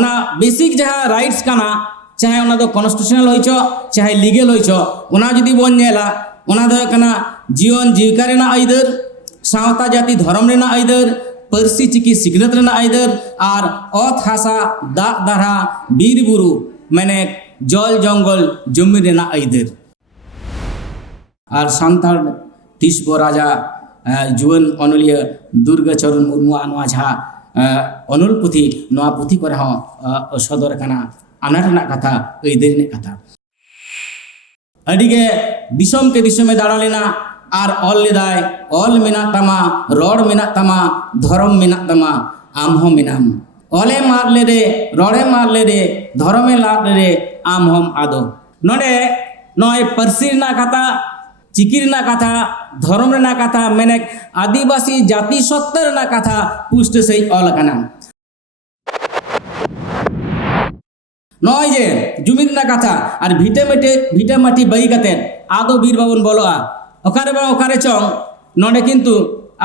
ओना बेसिक जहाँ राइट्स कना चाहे ओना दो कॉन्स्टिट्यूशनल होइछो चाहे लीगल होइछो ओना जुदी बोन नेला ओना दो कना जीवन जीविका रेना आइदर सावता जाति धर्म रेना आइदर परसी चिकी सिखनत रेना आइदर और अत हासा दाग दारा बीर बुरु माने जल जंगल जमी रेना आइदर और सान्ताल तीसबो राजा जुवन अनलिया दुर्गाचरण मुर्मू नवा जहाँ अनुल पुथी नवा पुथी को सदर कना आनाट रना कथा अइदर रना कथा अडिगे दिसम के दिसमे दाड़ा लेना और ऑल लेदाय ऑल मेना तमा रड़ मेना तमा धर्म मेना तमा आम हो मेनाम ऑले मार ले रे रड़े मार ले रे धर्मे लाग ले रे आम हम आदो नोडे नय परसी रना कथा चिकी रना कथा धर्म रना कथा मेने आदिवासी जाति सत्ता रना कथा पुष्ट सही ऑल कना नय जे जुमिद रना कथा और भिटे माटी बई कते आदो बीर बाबन बोलोआ ओकारे बा ओकारे चंग नोडे किन्तु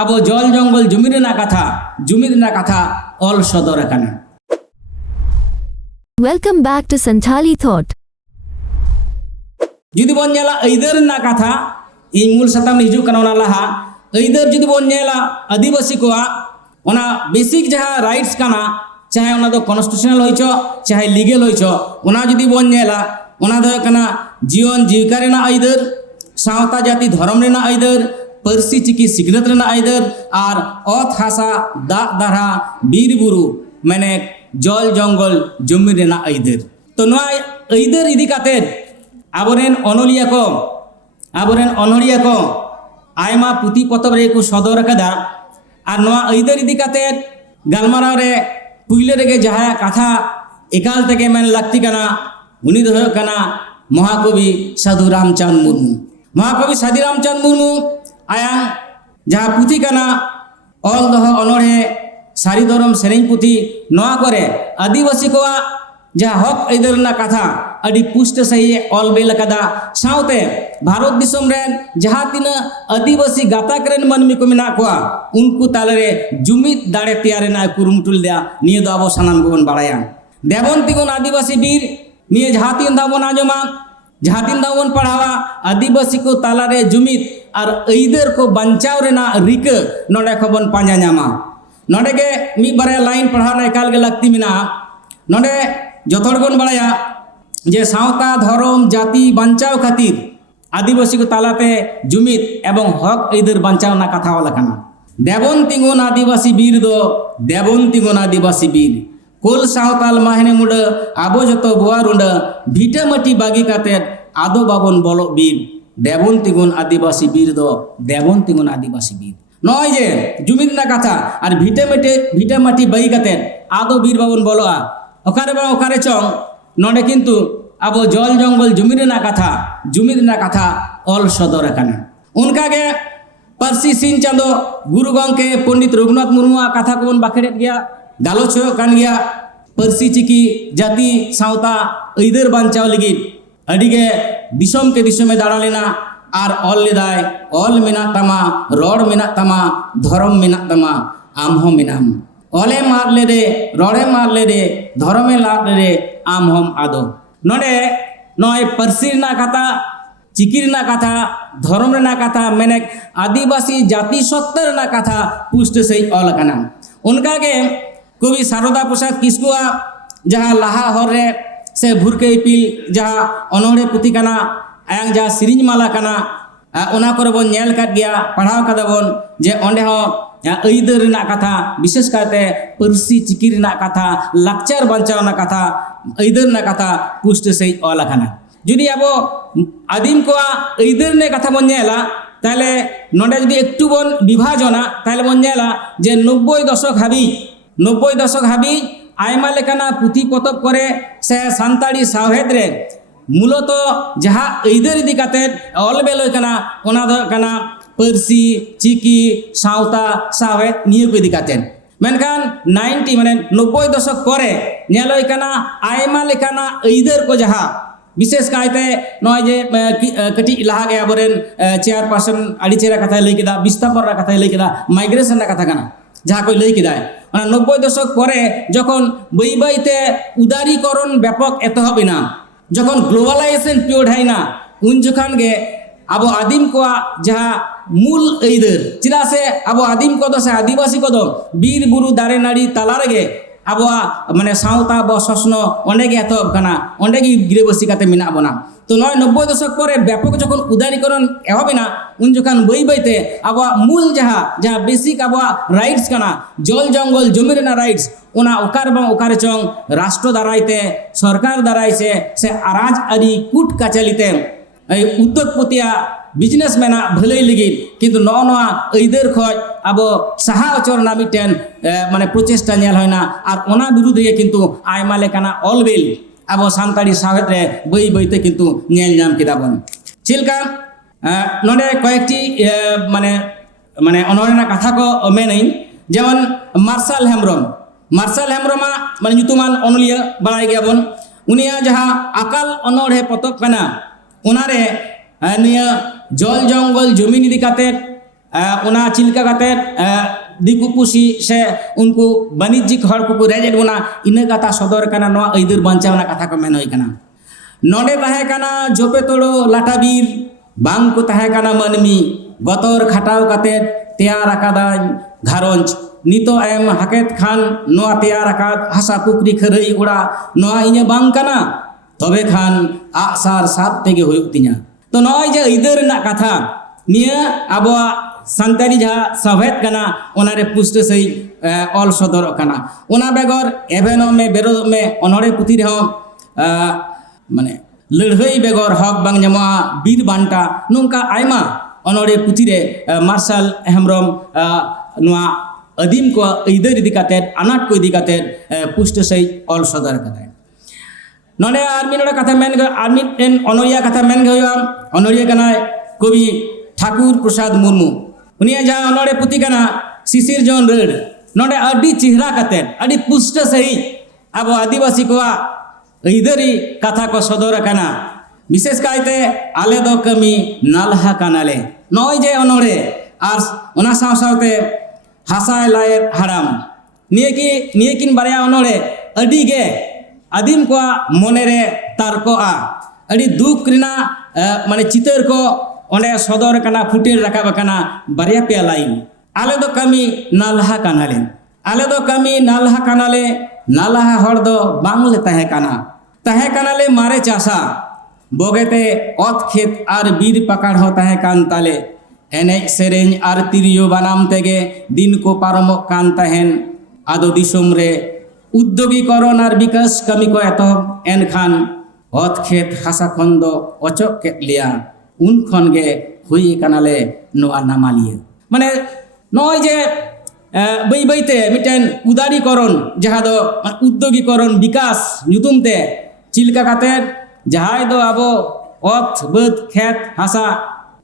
अब जल जंगल जुमिद रना कथा ऑल सदर कना। Welcome back to Santali Thought. जुदी बोन नेला अइदर रना कथा इन मूल सताम हिजू कना ओना लहा अइदर जुदी बोन नेला आदिवासी को ओना बेसिक जहाँ राइट्स कना चाहे ओना दो कॉन्स्टिट्यूशनल होइछो चाहे लीगल होइछो ओना जुदी बोन नेला ओना दो कना जीवन जीविका रेना आइदर सावता जाति धर्म रेना आइदर परसी चिकी सिखनत रेना आइदर और अत हासा दाग दारा बीर बुरु माने जल जंगल जमी रेना आइदर तो नवा आइदर इदी काते आबोरेन अनलिया को आयमा पुथी पतब रे को सदर कदा और नवा आइदर इदी काते गालमाराव रे पुइले रेगे जहाँ कथा एकाल तेगे मेन लाक्ति कना उनी दो कना महाकवि साधु रामचंद मुर्मू महाकवि साधु रामचंद मुर्मू आया जहाँ पुथी कना ऑल दह अनोढ़े सारी धरम सेरें पुथी नवा करे आदिवासी को जहाँ हक आइदर कथा अड़ी पुष्ट सही ऑल बेल कदा साउते भारत दिसम रेन जहाँ तीना आदिवासी गाताक रेन मानमी को मेना कोआ उनको तालरे जुमिद दाड़े तैयारे ना कुरुमुटुल दिया निये दो आबो सानाम को बन बाड़ाया देवन तिगुन आदिवासी बीर निये जहाँ तीन दाबन आजमा जहाँ तीन दाबन पढ़ावा आदिवासी को तालारे जुमिद और आइदर को बंचाव रेना रिक नोडे को बन पांजा नामा नोडे के मी बारे लाइन पढ़ाना एकाल के लगती मिना नोडे जोथोड़ बन बाड़ाया जे सावता धर्म जाति बंचाव खातिर आदिवासी को तालाते जुमिद एवं हक आइदर बंचाव ना कथा वाला कना देवन तिगुन आदिवासी बीर दो देवन तिगुन आदिवासी बीर कोल सावताल माहने मुड आबो जतो बुआरुंड भिटे मटी बागी काते आदो बाबन बोलो बीर देवन तिगुन आदिवासी बीर दो देवन तिगुन आदिवासी बीर नय जे जुमिद ना कथा और भिटे माटी बागी काते आदो बीर बाबन बोलोआ ओकारे बा ओकारे चंग नोडे किन्तु अब जल जंगल जमी रना कथा ऑल सदर कना उनका के परसी सिंह चांदो गुरु गंके पंडित रघुनाथ मुर्मू कथा को बन बाखेड़े गया गालोच कान गया परसी चिकी जाति सावता आइदर बांचाव लगित अडिगे दिसम के दिसमे दाड़ा लेना और ऑल लेदाय ऑल मेना तमा रड़ मेना तमा धर्म मेना तमा आम हो मेनाम ऑले मार ले रे रड़े मार ले रे धर्मे लाग ले रे आम हम आदो नोडे नय परसी रना कथा चिकी रना कथा धर्म रना कथा मेने आदिवासी जाति सत्ता रना कथा पुष्ट सही ऑल कना उनका के कवि शारदा प्रसाद किस्कुआ जहाँ लाहा हर रे से भुरके इपिल जहाँ अनोढ़े पुथी कना आयांग जहाँ सिरिंज माला कना ओना करे बन नेल काट गया पढ़ाव कदा बन जे ओंडे हो आइदर रना कथा विशेष करते परसी चिकी रना कथा लाक्चर बंचाव ना कथा आइदर रना कथा पुष्ट सही ऑल कना जुदी अब आदिम को आइदर ने कथा बन नेला ताले नोडे जुदी एकटू बन विभाजना ताले बन नेला जे 90 दशक हाबी आयमा लेकाना पुथी पतब करे से सान्ताड़ी सावहेद रे मूलत जहाँ आइदर इदी काते ऑल बेलो कना ओना दो कना परसी चिकी सावता सावहेद निये को इदी काते मेनखान 90 माने 90 दशक परे नेलो कना आयमा लेकाना आइदर को जहाँ विशेष कायते नय जे कटी लहा गया बोरेन चेयरपर्सन आड़ी चेरा कथा लई केदा विस्थापन कथा लई केदा माइग्रेशन कथा कना ᱡᱟᱦᱟᱸ ᱠᱚ ᱞᱟᱹᱭ ᱠᱮᱫᱟ ᱚᱱᱟ 90 দশক পরে যখন বই বইতে উদারীকরণ ব্যাপক এতহব এনা যখন গ্লোবালাইজেশন পিরিয়ড হয় না উন যখন গে আবো আদিম কোয়া যাহা মূল এইদের চিদা সে আবো আদিম কদ সে আদিবাসী কদ বীর বুরু দারে নাড়ি তালা রেগে আবহাওয়া মানে সাঁওতা বা শস্ন অনেকে এতহব কানা অনেকে গিরেবসী কাতে মিনা বনা তো 90 দশক পরে ব্যাপক যখন উদারীকরণ হবে না উন যখন বই বইতে আবহাওয়া মূল যাহা যাহা বেসিক আবহাওয়া রাইটস কানা জল জঙ্গল জমির না রাইটস ওনা ওকার বা ওকারে চং রাষ্ট্র দ্বারাইতে সরকার দ্বারাইছে সে আরাজ আরি কুট কাচালিতে এই উদ্যোগপতিয়া বিজনেসম্যানা ভালোই লিগিন কিন্তু নয়া এইদের খয় আবো সাহা অচরনা মিটেন মানে প্রচেষ্টা নেল হয় না আর ওনা বিরুদ্ধে কিন্তু আয়মা লেকানা অলবেল আবো সান্তাড়ি সাহেব রে বই বইতে কিন্তু নেল নাম কিতাবন চিলকা নডে কয়েকটি মানে মানে অনরনা কথা কো মেনেই যেমন মার্শাল হেমব্রমা মানে nyutuman অনলিয়া বাড়াই গিয়াবন উনিয়া যাহা আকাল অনড়হে পতক কানা ওনারে নিয়া জল জঙ্গল জমিন ইদি কাতে ওনা চিলকা কাতে দিকু পুষি সে উনকু বাণিজ্যিক হড় কুকু রেজেড বনা ইনা কথা সদর কানা নোয়া এইদের বাঞ্চাওনা কথা কো মেন হই কানা নডে তাহে কানা জোপে তোড়ো লাটাবীর বাংকু তাহে কানা মানমি গতর খাটাও কাতে তেয়ার আকাদান ঘারঞ্জ নিতো এম হাকেত খান নোয়া তেয়ার আকাদ হাসা পুকরি খরই ওড়া নোয়া ইনে বাং কানা তবে খান আসার সাত থেকে হইুক তিনা তো নয় যে ঈদের না কথা নিয়ে আবহাওয়া সান্তারি যাহা সাভেদ কানা ওনারে পুষ্ট সেই অল সদর কানা ওনা বেগর এভেনো মে বেরো মে অনড়ে পুঁথি রেহ মানে লড়হই বেগর হক বাং জামা বীর বান্টা নৌকা আয়মা অনড়ে পুঁথি রে মার্শাল হেমব্রম নোয়া আদিম কো ঈদের ইদি কাতে আনাট কো ইদি কাতে পুষ্ট সেই অল সদর কাতে ননে আর্মি নড়ে কথা মেন আর্মি এন অনরিয়া কথা মেন গয়া অনরিয়া কানা কবি ঠাকুর প্রসাদ মুর্মু উনিয়া যা অনড়ে পুঁথি কানা শিশির জন রেড নডে আডি চেহারা কাতে আডি পুষ্ট সেই আবো আদিবাসী কোয়া ঈদেরই কথা কো সদর কানা বিশেষ কাইতে আলে দ কমি নালহা কানালে নয় যে অনড়ে আর ওনা সাও সাওতে হাসায় লায়ের হারাম নিয়ে কিন বারিয়া অনড়ে আডি গে আদিম কো মনেরে তারকো আডি দুঃখ রিনা মানে চিতর কো অনে সদর কানা ফুটির রাখাব কানা বারিয়া পেয়া লাইন আলে দো কামি নালহা কানালে আলে দো কামি নালহা কানালে নালহা হড় দো বাংলে তাহে কানালে মারে চাষা বগেতে অত ক্ষেত আর বীর পাকাড় হ তাহে কান তালে এনে সেরেñ আর তিরিয় বানাম থেকে দিন কো পারম কান তাহেন আদো দিসুম রে উদ্যোগীকরণ আর বিকাশ কামি কো এত এন খান অত ক্ষেত হাসা খন্দ অচক কেট লিয়া উন খন গে হুই কানালে নোয়া নামালিয়ে মানে নয় যে বই বইতে মিটেন উদারীকরণ যাহা দো উদ্যোগীকরণ বিকাশ nyutumতে চিলকা কাতে যাহাই দো আবো অত বদ ক্ষেত হাসা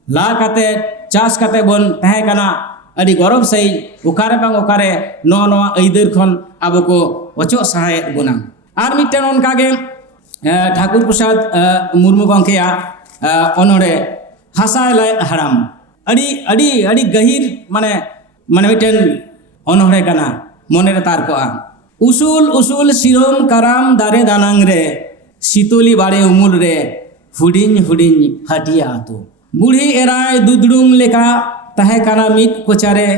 লা কাতে চাষ কাতে বন তাহে কানা আদি গরব সেই ওকারে বাং ওকারে নোয়া ঈদের খন আবো কো অচক সাহায় বনা আর মিটেন অনকাগে ঠাকুর প্রসাদ মুর্মু গঙ্কেয়া অনড়ে হাসায় লাই হারাম আডি আডি আডি গহির মানে মানে মিটেন অনড়ে কানা মনের তার কো উসুল উসুল শিরম কারাম দারে দানাং রে শীতলি বাড়ে উমুল রে হুডিং হুডিং হাটিয়া আতো বুড়ি এরায় দুদড়ুম লেখা তাহে কানা মিট কোচারে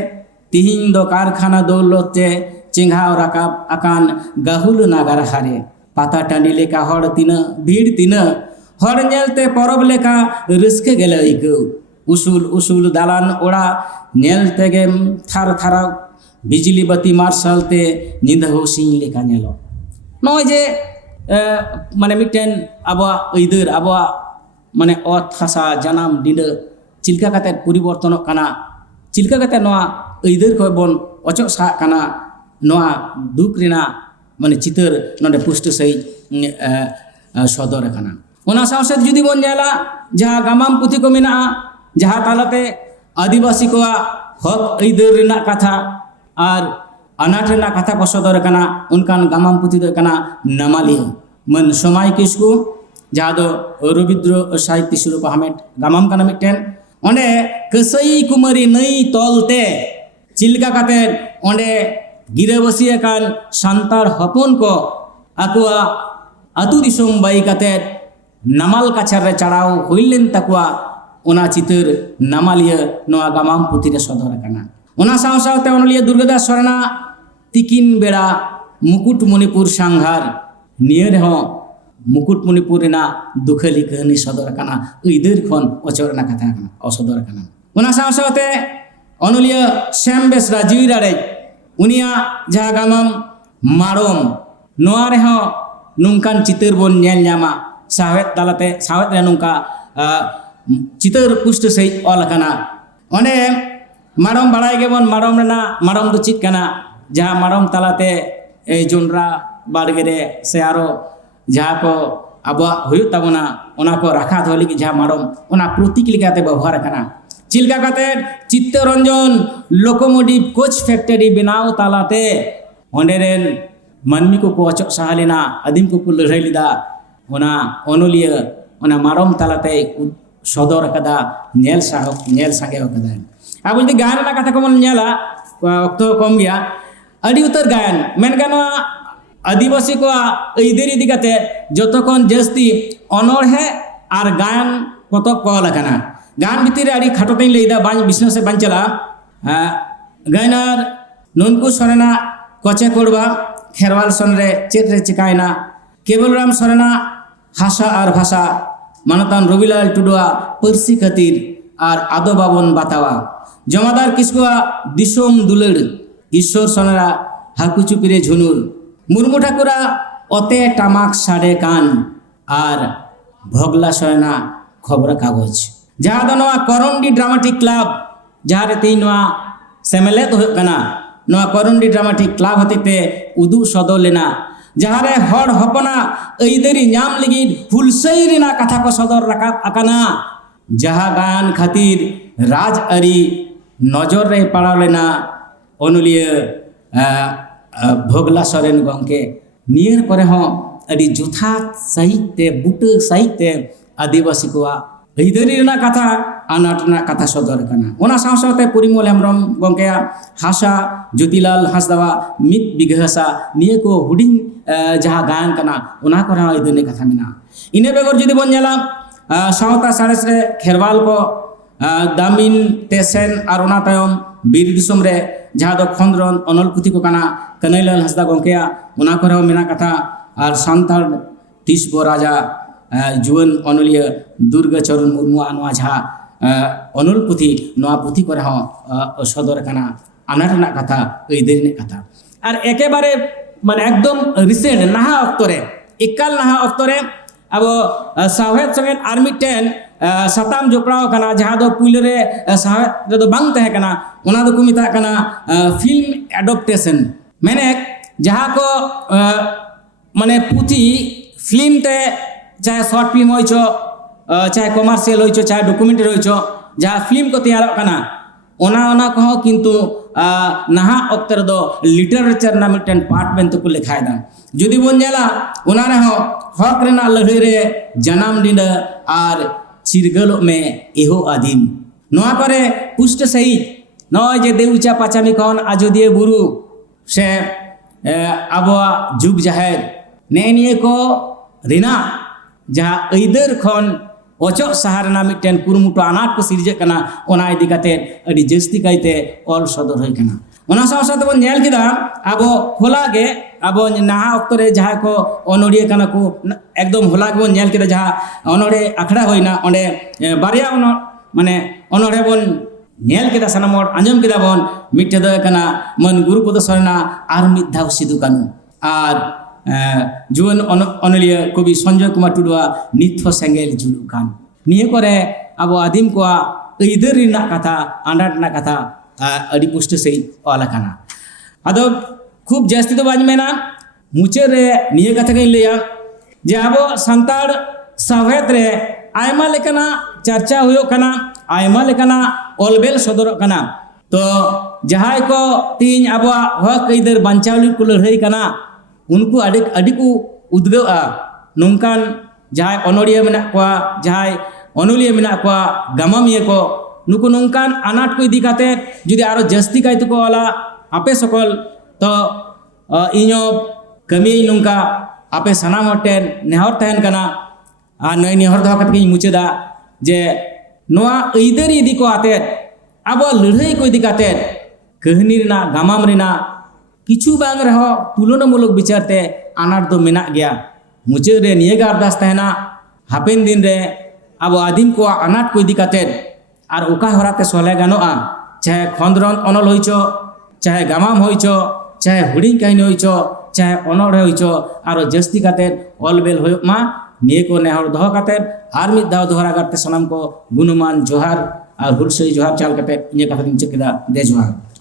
তিহিং দো কারখানা দৌলতে চেঙ্ঘাও রাকাব আকান গাহুল নাগার হারে পাতা টানি লেখা হড় তিনা ভিড় তিনা হড় নেলতে পরব লেখা রিস্কে গেলে কেউ উসুল উসুল দালান ওড়া নেলতে গেম থার থারা বিজলি বাতি মার্শালতে নিধহ সিং লেখা নেল নয় যে মানে মিটেন আবহাওয়া ঈদের আবহাওয়া মানে অত হাসা জানাম ডিডে চিলকা কাতে পরিবর্তন কানা চিলকা কাতে নোয়া ঈদের কয় বন অচক সা কানা নোয়া দুঃখ রিনা মানে চিতর নডে পুষ্ট সেই সদর কানা ওনা সাথে যদি বন যালা যাহা গামাম পুঁথি কো মেনা যাহা তালাতে আদিবাসী কোয়া হক ঈদের রিনা কথা আর আনাট রিনা কথা কো সদর কানা উনকান গামাম পুঁথি দো কানা নামালিয়া मन समाय किसकु जहाँ दो रविद्र साहित्य स्वरूप हामेट गामाम काना मिटेन ओंडे कसई कुमारी नई तलते चिलका काते onde गिराबसी akan santar hopon ko akuak atu disum bai kate namal kachar re chadao huilen takwa ona chitur namalia noa gamam puti re sodor akana ona saw sawte onulia Durgadas Sorena tikin beda Mukutmণিপুর sanghar niye reho Mukutmণিপুর rena dukhali kahani sodor akana uider khon ochorna katha akana osodor akana ona saw sawte onulia Sambes Rajuirare unia jaha gamam marom noa reho nungkan chitur bon nyel nyama sawet dalate sawet re nungka chitur pustu sei ol akana one marom badai gebon marom rena marom do chit kana jaha marom talate ei jonra bargere se aro jaha ko abo huyut tabona ona ko rakha dholi ki jaha marom ona protik likate ব্যবহার kana chilka kate chittoranjan locomotive coach factory benao talate onderen manmi ko ochok sahalina adim ko lehai lida ona onulia ona marom talate sodor kada nyel sange kada abo jodi gayan na katha ko mon nyela okto kom gya adi utar gayan men kano आदिवासी को इधर इदी कते जतखन जस्ती अनोरहे और गायन पतक कल आकाना गान भितर आड़ी खाटोते लैदा बाñ बिष्णु से बाñ चला गायनार ननकु सोरेना कचे कोड़बा खेरवाल सोनरे चेत रे चिकायना केवलराम सोरेना हासा और भाषा मानतान रविलाल टुडुआ पर्सी खातिर और आदो बाबन बातावा जमादार किसकुआ दिसोम दुलड़ ईश्वर सोनेरा हाकुचुपिरे झुनुर मुर्मू ठाकुरा अते टामाक साड़े कान और भोगला सोरेना खबर कागज जहाँ दो नवा करंडी ड्रामाटिक क्लब जहाँ रे तीन नवा सेमेलेत हो कना नवा करंडी ड्रामाटिक क्लब हतीते उदु सदो लेना जहाँ रे हड़ हपना ऐदरी नाम लगी हुलसई रेना कथा को सदर रकाब आकाना जहाँ गायन खातिर राज अरी नजर रे पड़ा लेना ओनुलिया भोगला सोरेन गंके नियर करे हो अड़ी जुथात साहित्य बुट साहित्य आदिवासी को ऐदरी रेना कथा आनाटना कथा सदर कना ओना साव सावते परिमल हेम्ब्रम गंके हासा ज्योतिलाल हासदावा मित बिघासा निये को हुडिंग जहाँ गायन कना ओना को ऐदरी कथा मेना इने बेगर जुदी बन जाला सावता साड़ेस रे खेरवाल को दामिन तेसेन और ओना तायम बीर दिसोम रे जहाँ दो खंद्रन अनल पुथी को कना कन्हैलाल हासदा गंकेया ओना को मेना कथा और सान्ताल तीसबो राजा जुवन अनलिया दुर्गाचरण मुर्मू नवा जहाँ अनल पुथी नवा पुथी को सदर कना आनाटना कथा ऐदरी कथा और एकेबारे माने एकदम रिसेंट नाहा अक्तरे एकाल नाहा अक्तरे अब साहेद संगे आर मिटेन साताम जोपड़ाव कना जहाँ दो पुइले रे साहेद रे दो बांग तहे कना ओना दो को मिता कना फिल्म एडप्टेशन मैंने जहाँ को माने पुथी फिल्म ते चाहे शॉर्ट फिल्म होइछो चाहे कमार्शियल होइछो चाहे डॉक्यूमेंटरी होइछो जहाँ फिल्म को तैयार कना ओना को किंतु नाहा अक्तर दो लिटरेचर ना मिटेन पार्ट बेंत को लेखायदा जुदी बन जाला ओना रे हो हक रेना लड़ाई रे जन्म दिन और चिरगल में एहो आदिम नोआ करे पुष्ट सही नय जे देउचा पाचामी कौन आजोदिया बुरु से आबोआ जुग जाहेर नेनिए को रिना जहाँ ऐदर खन अचक सहारना मिटेन कुरुमुटो आनाट को सिरजे कना ओना इदी काते अडी जस्ती काइते ऑल सदर होय कना ओना साव साथ बन नेल किदा आबो होलागे आबो नाहा अक्तरे जहाँ को अनोड़िया कना को एकदम होलागे बन नेल किदा जहाँ अनोड़े आखड़ा होइना ओंडे बारिया माने अनोड़े बन नेल किदा सनामोर आंजम किदा बन मिटे दो कना मन गुरुपद सोरेना आर मिद धाव सिदु कानु आर जुवन अनलिया कवि संजय कुमार टुडुआ नित्य सेंगेल जुलुकान निये करे आबो आदिम को ऐदर रिना कथा आंडाटना कथा अड़ी पुष्ट से ऑलकाना अदो खूब जास्ती तो बाज मेना मुचे रे निये कथा के लिया जे आबो संताड़ साहेत रे आयमा लेकना चर्चा हुयो कना आयमा लेकना ऑलबेल सदर कना तो जहाय को तीन आबो हक ऐदर बांचावली को लड़ाई कना उनको अड़ी को उद्गवा नौकान जहाँ अनोड़िया मेना को जहाँ अनलिया मेना को गामामिया को नुको नौकान आनाट को इदी काते जुदी आरो जस्ती कायते को वाला आपे सकल तो इñो कमी नोंका आपे सानाम हटेन नेहर तहन कना और नई नेहर दो कते मुचादा जे नोआ अइदारी इदी को आते अब लड़ाई को इदी काते कहनी रेना गामाम रेना किछु बांग रहो तुलनामूलक विचारते आनाट दो मेना गया मुचाद रे नियेगा अरदास तहना हापेन दिन रे अब आदिम को आनाट को इदी काते और ओका हराते सोले गानोआ चाहे खंद्रन अनल होइचो चाहे गामाम होइचो चाहे हुडिंग काहिनी होइचो चाहे अनड़े होइचो और जस्ती काते अलबेल होय मा निये को नेहर दो काते आर मिद दाव दोहरा करते सनाम को गुणमान जोहार और हुलसई जोहार चाल काते इने कथा दिन चेकदा दे जोहार।